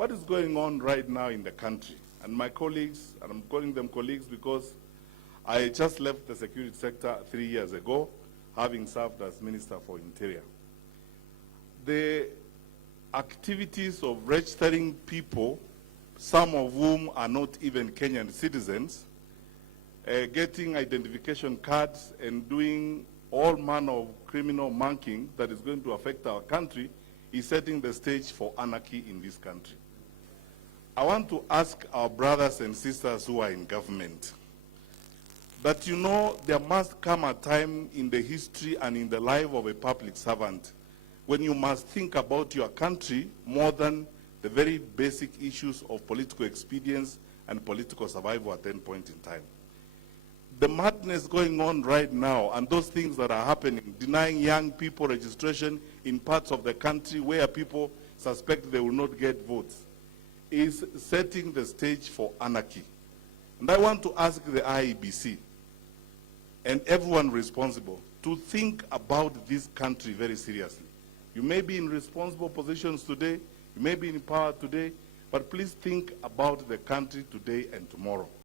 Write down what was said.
what is going on right now in the country, and my colleagues, and I'm calling them colleagues because I just left the security sector 3 years ago, having served as Minister for Interior. The activities of registering people, some of whom are not even Kenyan citizens, getting identification cards and doing all manner of criminal monkeying that is going to affect our country, is setting the stage for anarchy in this country. I want to ask our brothers and sisters who are in government that, you know, there must come a time in the history and in the life of a public servant when you must think about your country more than the very basic issues of political expedience and political survival at any point in time. The madness going on right now and those things that are happening, denying young people registration in parts of the country where people suspect they will not get votes, is setting the stage for anarchy. And I want to ask the IEBC and everyone responsible to think about this country very seriously. You may be in responsible positions today, you may be in power today, but please think about the country today and tomorrow.